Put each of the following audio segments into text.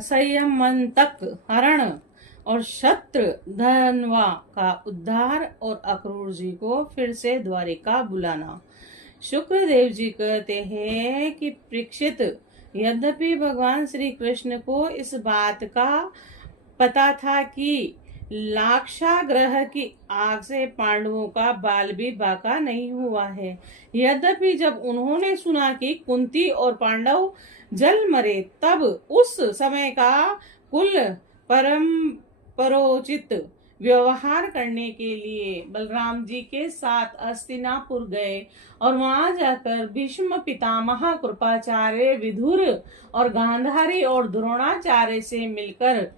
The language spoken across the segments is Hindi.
संयमंतक हरण और शत्रु धनवा का उद्धार और अक्रूर जी को फिर से द्वारिका बुलाना। शुक्रदेव जी कहते हैं कि परीक्षित, यद्यपि भगवान श्री कृष्ण को इस बात का पता था कि लाक्षागृह की आग से पांडवों का बाल भी बाका नहीं हुआ है, यद्यपि जब उन्होंने सुना कि कुंती और पांडव जल मरे, तब उस समय का कुल परम परोचित व्यवहार करने के लिए बलराम जी के साथ हस्तिनापुर गए और वहां जाकर भीष्म पितामह, कृपाचार्य, विदुर और गांधारी और द्रोणाचार्य से मिलकर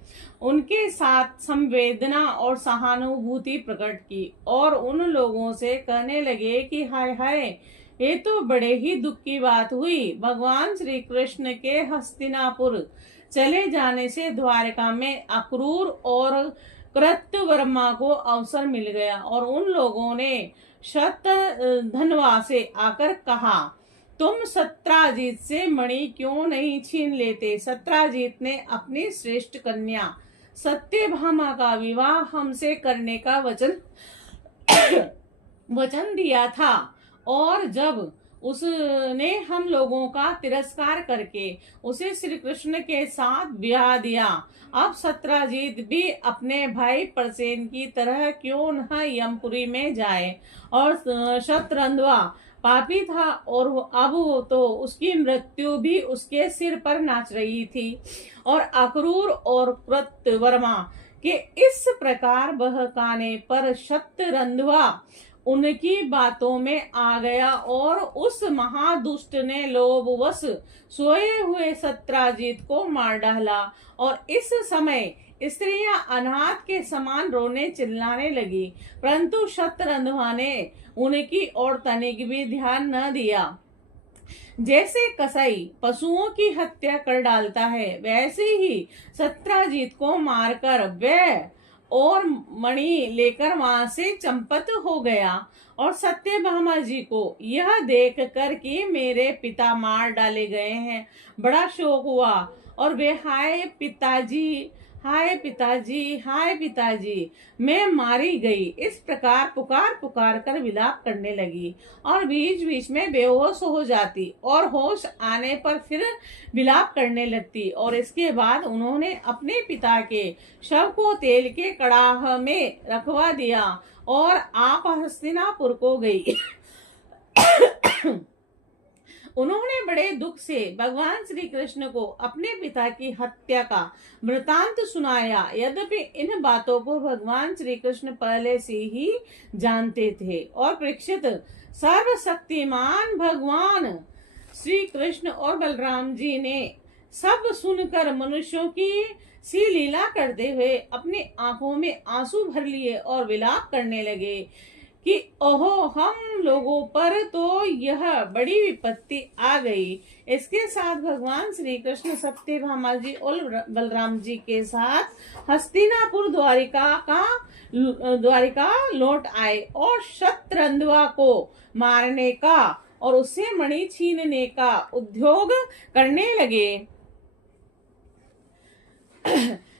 उनके साथ संवेदना और सहानुभूति प्रकट की और उन लोगों से कहने लगे कि हाय हाय, ये तो बड़े ही दुख की बात हुई। भगवान श्री कृष्ण के हस्तिनापुर चले जाने से द्वारका में अक्रूर और कृतवर्मा को अवसर मिल गया और उन लोगों ने शतधन्वा से आकर कहा, तुम सत्राजीत से मणि क्यों नहीं छीन लेते? सत्राजीत ने अपनी श्रेष्ठ कन्या सत्यभामा का विवाह हमसे करने का वचन दिया था और जब उसने हम लोगों का तिरस्कार करके उसे श्री कृष्ण के साथ ब्याह दिया, अब सत्राजीत भी अपने भाई परसेन की तरह क्यों न यमपुरी में जाए। और शतरंध्वा पापी था और अब तो उसकी मृत्यु भी उसके सिर पर नाच रही थी। और अक्रूर और कृतवर्मा के इस प्रकार बहकाने पर शतरंध्वा उनकी बातों में आ गया और उस महादुष्ट ने लोभवश सोए हुए सत्राजीत को मार डाला। और इस समय स्त्रियां अनाथ के समान रोने चिल्लाने लगी, परंतु शतरंध्वा ने उनकी ओर तनिक भी ध्यान न दिया। जैसे कसाई पशुओं की हत्या कर डालता है, वैसे ही सत्राजीत को मारकर वह और मणि लेकर वहां से चंपत हो गया। और सत्यभामा जी को यह देख कर कि मेरे पिता मार डाले गए हैं, बड़ा शोक हुआ और वे हाय पिताजी, हाय पिताजी, हाय पिताजी, मैं मारी गई, इस प्रकार पुकार पुकार कर विलाप करने लगी और बीच बीच में बेहोश हो जाती और होश आने पर फिर विलाप करने लगती। और इसके बाद उन्होंने अपने पिता के शव को तेल के कड़ाह में रखवा दिया और आप हस्तिनापुर को गई। उन्होंने बड़े दुख से भगवान श्री कृष्ण को अपने पिता की हत्या का वृतांत सुनाया। यद्यपि इन बातों को भगवान श्री कृष्ण पहले से ही जानते थे और परीक्षित, सर्वशक्तिमान भगवान श्री कृष्ण और बलराम जी ने सब सुनकर मनुष्यों की सी लीला करते हुए अपनी आंखों में आंसू भर लिए और विलाप करने लगे कि ओहो, हम लोगों पर तो यह बड़ी विपत्ति आ गई। इसके साथ भगवान श्री कृष्ण सत्यभामा जी और बलराम जी के साथ हस्तिनापुर द्वारिका लौट आए और शतरंध्वा को मारने का और उससे मणि छीनने का उद्योग करने लगे।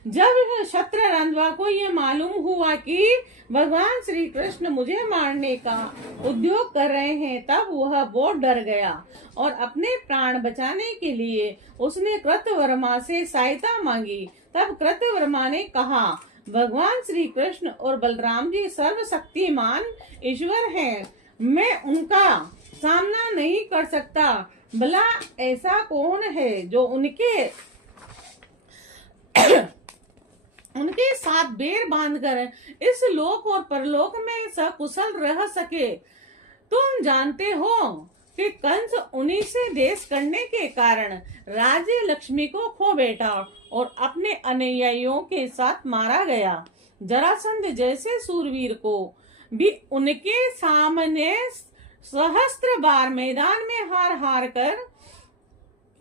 जब शतरंध्वा को यह मालूम हुआ कि भगवान श्री कृष्ण मुझे मारने का उद्योग कर रहे हैं, तब वह बहुत डर गया और अपने प्राण बचाने के लिए उसने कृतवर्मा से सहायता मांगी। तब कृतवर्मा ने कहा, भगवान श्री कृष्ण और बलराम जी सर्वशक्तिमान ईश्वर हैं, मैं उनका सामना नहीं कर सकता। भला ऐसा कौन है जो उनके साथ बेर बांधकर इस लोक और परलोक में सकुशल रह सके? तुम जानते हो कि कंस उन्हीं से देश करने के कारण राज्य लक्ष्मी को खो बैठा और अपने अनुयायियों के साथ मारा गया। जरासंध जैसे सूरवीर को भी उनके सामने सहस्त्र बार मैदान में हार हार कर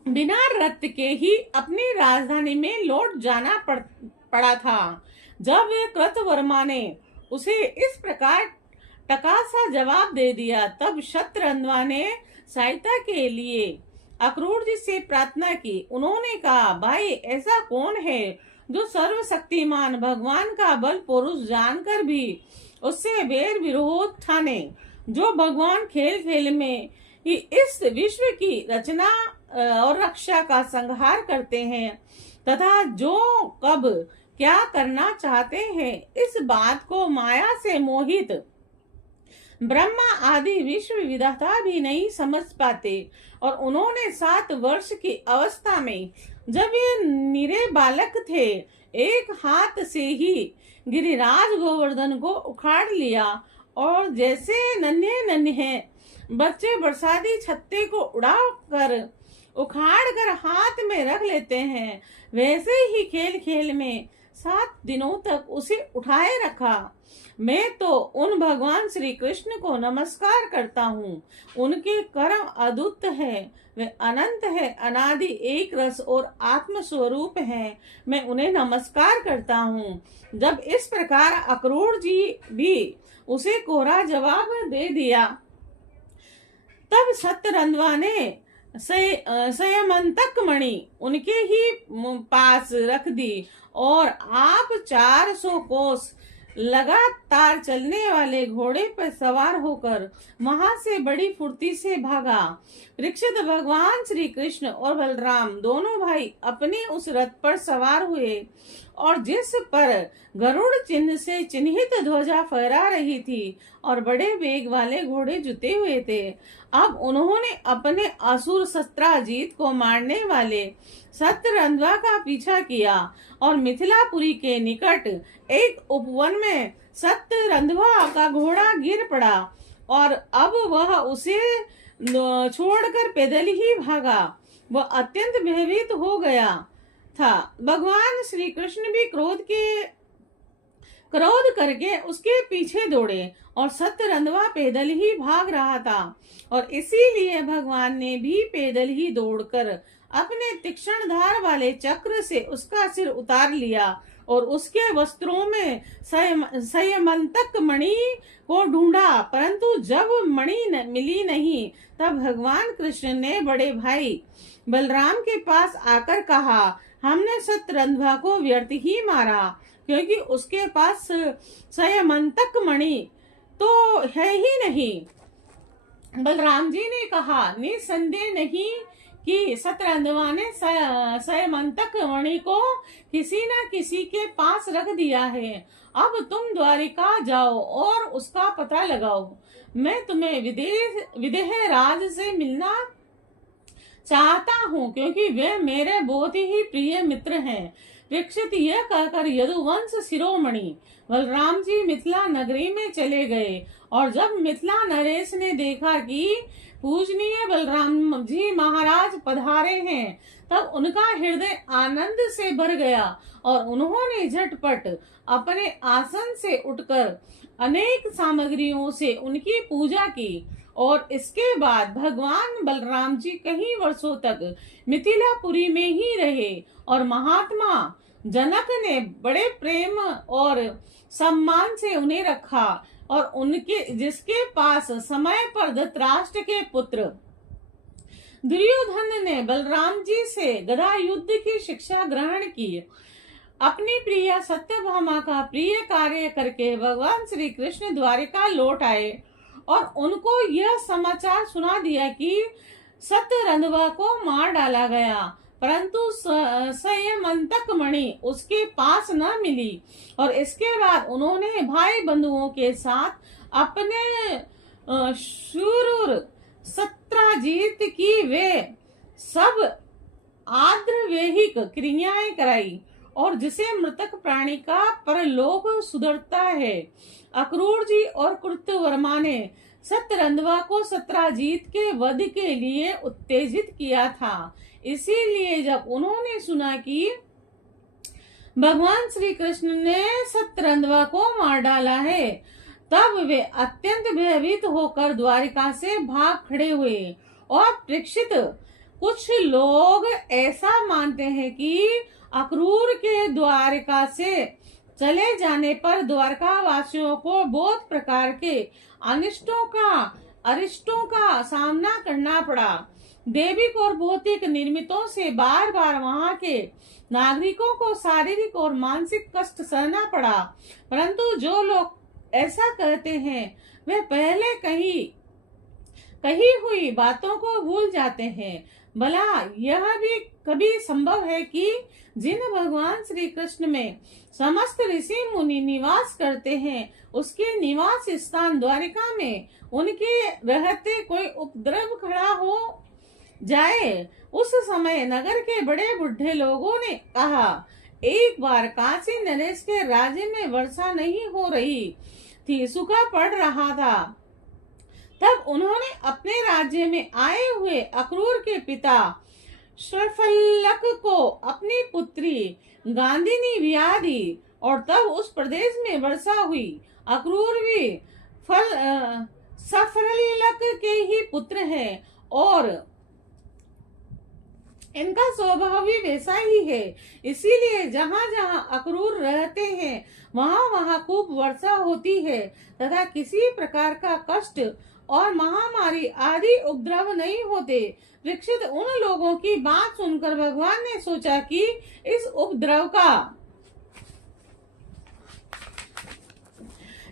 बिना रथ के ही अपनी राजधानी में लौट जाना पड़ा था। जब वे कृतवर्मा ने उसे इस प्रकार टका सा जवाब दे दिया, तब शतरंध्वा ने सहायता के लिए अक्रूर जी से प्रार्थना की। उन्होंने कहा, भाई ऐसा कौन है जो सर्वशक्तिमान भगवान का बल पुरुष जानकर भी उससे बैर विरोध ठाने, जो भगवान खेल खेल में ही इस विश्व की रचना और रक्षा का संहार करते हैं तथा जो कब क्या करना चाहते हैं इस बात को माया से मोहित ब्रह्मा आदि विश्व विधाता भी नहीं समझ पाते। और उन्होंने 7 वर्ष की अवस्था में जब ये निरे बालक थे, एक हाथ से ही गिरिराज गोवर्धन को उखाड़ लिया और जैसे नन्हे नन्हे बच्चे बरसाती छत्ते को उखाड़ कर हाथ में रख लेते हैं, वैसे ही खेल खेल में 7 दिनों तक उसे उठाए रखा। मैं तो उन भगवान श्री कृष्ण को नमस्कार करता हूँ। उनके कर्म अद्भुत है, वे अनंत है, अनादि एक रस और आत्म स्वरूप है। मैं उन्हें नमस्कार करता हूँ। जब इस प्रकार अक्रूर जी भी उसे कोरा जवाब दे दिया, तब सत्यरंध्वा ने संयमंतक मणि उनके ही पास रख दी और आप 400 कोस लगातार चलने वाले घोड़े पर सवार होकर वहां से बड़ी फुर्ती से भागा। परीक्षित भगवान श्री कृष्ण और बलराम दोनों भाई अपने उस रथ पर सवार हुए और जिस पर गरुड़ चिन्ह से चिन्हित ध्वजा फहरा रही थी और बड़े वेग वाले घोड़े जुते हुए थे, अब उन्होंने अपने असुर सत्राजीत को मारने वाले सत्यरंध्वा का पीछा किया और मिथिलापुरी के निकट एक उपवन में सत्यरंध्वा का घोड़ा गिर पड़ा और अब वह उसे छोड़कर पैदल ही भागा। वह अत्यंत भयभीत हो गया था। भगवान श्री कृष्ण भी क्रोध करके उसके पीछे दौड़े और सत्यरंध्वा पैदल ही भाग रहा था और इसीलिए भगवान ने भी पैदल ही दौड़कर अपने तीक्ष्ण धार वाले चक्र से उसका सिर उतार लिया और उसके वस्त्रों में संयमंतक मणि को ढूंढा, परंतु जब मणि मिली नहीं तब भगवान कृष्ण ने बड़े भाई बलराम के पास आकर कहा, हमने सत्यरंध्वा को व्यर्थ ही मारा, क्योंकि उसके पास संयमंतक मणि तो है ही नहीं। बलराम जी ने कहा, निसंदेह नहीं कि सत्यरंध्वा ने संयमंतक मणि को किसी न किसी के पास रख दिया है। अब तुम द्वारिका जाओ और उसका पता लगाओ। मैं तुम्हें विदेह राज से मिलना चाहता हूँ, क्योंकि वे मेरे बहुत ही प्रिय मित्र हैं। परीक्षित यह कहकर यदुवंश शिरोमणि बलराम जी मिथिला नगरी में चले गए और जब मिथिला नरेश ने देखा कि पूजनीय बलराम जी महाराज पधारे हैं, तब उनका हृदय आनंद से भर गया और उन्होंने झटपट अपने आसन से उठकर अनेक सामग्रियों से उनकी पूजा की और इसके बाद भगवान बलराम जी कई वर्षों तक मिथिलापुरी में ही रहे और महात्मा जनक ने बड़े प्रेम और सम्मान से उन्हें रखा और उनके जिसके पास समय पर धृतराष्ट्र के पुत्र दुर्योधन ने बलराम जी से गदा युद्ध की शिक्षा ग्रहण की। अपनी प्रिया सत्यभामा का प्रिय कार्य करके भगवान श्री कृष्ण द्वारिका लौट आए और उनको यह समाचार सुना दिया कि सत्यरंध्वा को मार डाला गया, परंतु संयमंतक मणि उसके पास न मिली। और इसके बाद उन्होंने भाई बंधुओं के साथ अपने शूर सत्राजीत की वे सब आद्रवेहिक क्रियाएं कराई और जिसे मृतक प्राणी का परलोक सुधरता है। अक्रूर जी और कृत्यवर्मा ने सत्यरंध्वा को सत्राजीत के वध के लिए उत्तेजित किया था। इसीलिए जब उन्होंने सुना कि भगवान श्री कृष्ण ने सत्यरंध्वा को मार डाला है, तब वे अत्यंत भयभीत होकर द्वारिका से भाग खड़े हुए। और परीक्षित, कुछ लोग ऐसा मानते हैं कि अक्रूर के द्वारिका से चले जाने पर द्वारका वासियों को बहुत प्रकार के अरिष्टों का सामना करना पड़ा। दैविक और भौतिक निर्मितों से बार बार वहां के नागरिकों को शारीरिक और मानसिक कष्ट सहना पड़ा। परंतु जो लोग ऐसा कहते हैं वे पहले कही हुई बातों को भूल जाते हैं। भला यह भी कभी संभव है कि जिन भगवान श्री कृष्ण में समस्त ऋषि मुनि निवास करते हैं, उसके निवास स्थान द्वारिका में उनके रहते कोई उपद्रव खड़ा हो जाए? उस समय नगर के बड़े बुढ़े लोगों ने कहा, एक बार काशी नरेश के राज्य में वर्षा नहीं हो रही थी, सूखा पड़ रहा था। तब उन्होंने अपने राज्य में आए हुए अक्रूर के पिता शर्फल्लक को अपनी पुत्री गांधिनी ब्याह दी और तब उस प्रदेश में वर्षा हुई। अक्रूर भी सफरल्लक के ही पुत्र है और इनका स्वभाव भी वैसा ही है। इसीलिए जहाँ जहाँ अक्रूर रहते हैं वहाँ वहाँ खूब वर्षा होती है तथा किसी प्रकार का कष्ट और महामारी आदि उपद्रव नहीं होते। परीक्षित, उन लोगों की बात सुनकर भगवान ने सोचा कि इस उपद्रव का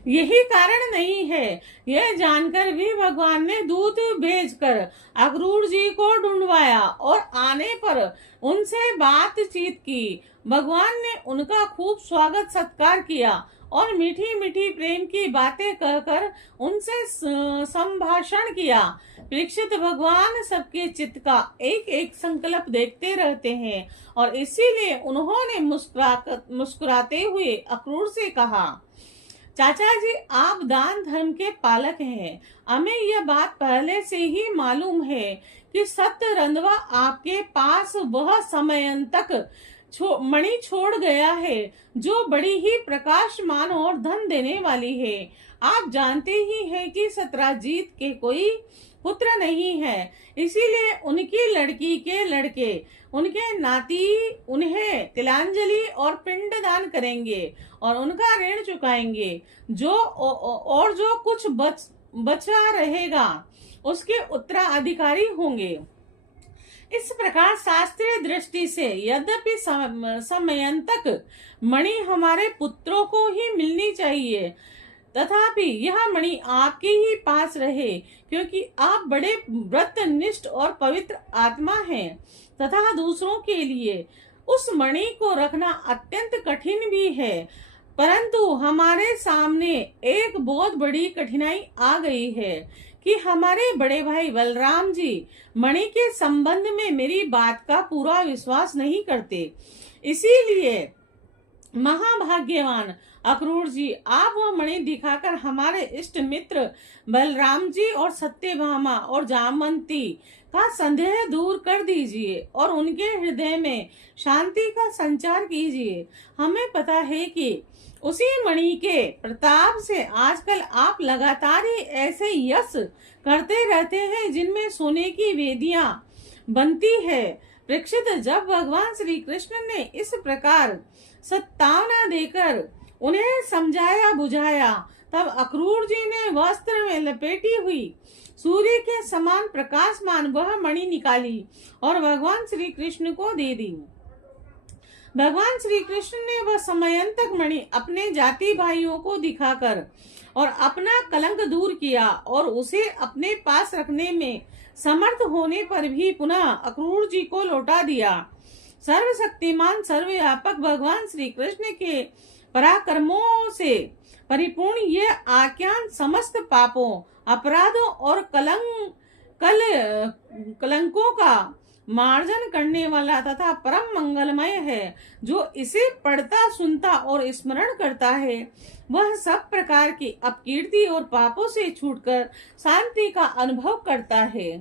यही कारण नहीं है। यह जानकर भी भगवान ने दूत भेजकर अक्रूर जी को ढूंढवाया और आने पर उनसे बातचीत की। भगवान ने उनका खूब स्वागत सत्कार किया और मीठी मीठी प्रेम की बातें कहकर उनसे संभाषण किया। परीक्षित, भगवान सबके चित्त का एक एक संकल्प देखते रहते हैं और इसीलिए उन्होंने मुस्कुराते हुए अक्रूर से कहा, चाचा जी, आप दान धर्म के पालक हैं। हमें यह बात पहले से ही मालूम है कि सत्य रंधवा आपके पास वह समयंतक मणि छोड़ गया है जो बड़ी ही प्रकाशमान और धन देने वाली है। आप जानते ही हैं कि सत्राजीत के कोई पुत्र नहीं है, इसीलिए उनकी लड़की के लड़के उनके नाती उन्हें तिलांजलि और पिंडदान करेंगे और उनका ऋण चुकाएंगे। जो कुछ बचा रहेगा उसके उत्तराधिकारी होंगे। इस प्रकार शास्त्रीय दृष्टि से यद्यपि समयंतक मणि हमारे पुत्रों को ही मिलनी चाहिए, तथापि यह मणि आपके ही पास रहे, क्योंकि आप बड़े व्रतनिष्ठ और पवित्र आत्मा हैं तथा दूसरों के लिए उस मणि को रखना अत्यंत कठिन भी है। परंतु हमारे सामने एक बहुत बड़ी कठिनाई आ गई है कि हमारे बड़े भाई बलराम जी मणि के संबंध में मेरी बात का पूरा विश्वास नहीं करते। इसीलिए महाभाग्यवान अक्रूर जी, आप वह मणि दिखाकर हमारे इष्ट मित्र बलराम जी और सत्यभामा और जामवंती का संदेह दूर कर दीजिए और उनके हृदय में शांति का संचार कीजिए। हमें पता है कि उसी मणि के प्रताप से आजकल आप लगातार ही ऐसे यश करते रहते हैं जिनमें सोने की वेदियां बनती है। परीक्षित, जब भगवान श्री कृष्ण ने इस प्रकार सत्तावना देकर उन्हें समझाया बुझाया, तब अक्रूर जी ने वस्त्र में लपेटी हुई सूर्य के समान प्रकाशमान वह मणि निकाली और भगवान श्री कृष्ण को दे दी। भगवान श्री कृष्ण ने वह समयंतक मणि अपने जाति भाइयों को दिखाकर और अपना कलंक दूर किया और उसे अपने पास रखने में समर्थ होने पर भी पुनः अक्रूर जी को लौटा दिया। सर्वशक्तिमान सर्वव्यापक भगवान श्री कृष्ण के पराक्रमों से परिपूर्ण ये आख्यान समस्त पापों, अपराधों और कलंकों का मार्जन करने वाला तथा परम मंगलमय है। जो इसे पढ़ता, सुनता और स्मरण करता है वह सब प्रकार की अपकीर्ति और पापों से छूटकर शांति का अनुभव करता है।